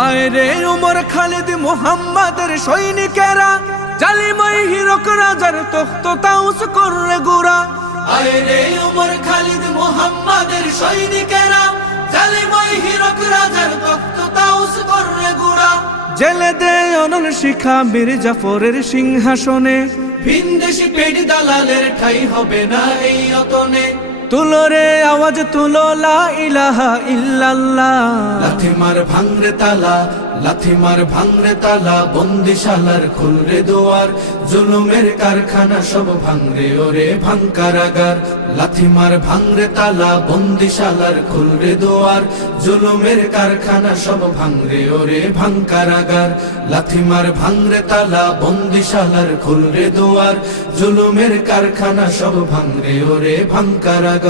আয় রে উমর খালিদ মুহাম্মাদের সৈনিকেরা, জালিমাই হিরক রাজার তখ্ত তাউস করে গুরা। আয় রে উমর খালিদ মুহাম্মাদের সৈনিকেরা, জালিমাই হিরক রাজার তখ্ত তাউস করে গুরা। জেলে দে অনল শিখা মীর জাফরের সিংহাসনে, ভিনদেশি পেট দালালের ঠাই হবে না এই অতনে। তুলো রে আওয়াজ তুলো লা ইলাহা ইল্লাল্লাহ। লাথি মার ভাঙরে তালা, লাথি মার ভাঙরে তালা, বন্দিশালার খুলরে দুয়ার, জুলুমের কারখানা সব ভাঙরে ওরে ভাঙ কারাগার। লাথি মার ভাঙরে তালা, বন্দিশালার খুলরে দুয়ার, জুলুমের কারখানা সব ভাঙরে ওরে ভাঙ কারাগার। লাথি মার ভাঙরে তালা, বন্দিশালার খুলরে দুয়ার, জুলুমের কারখানা সব ভাঙরে ওরে ভাঙ কারাগার।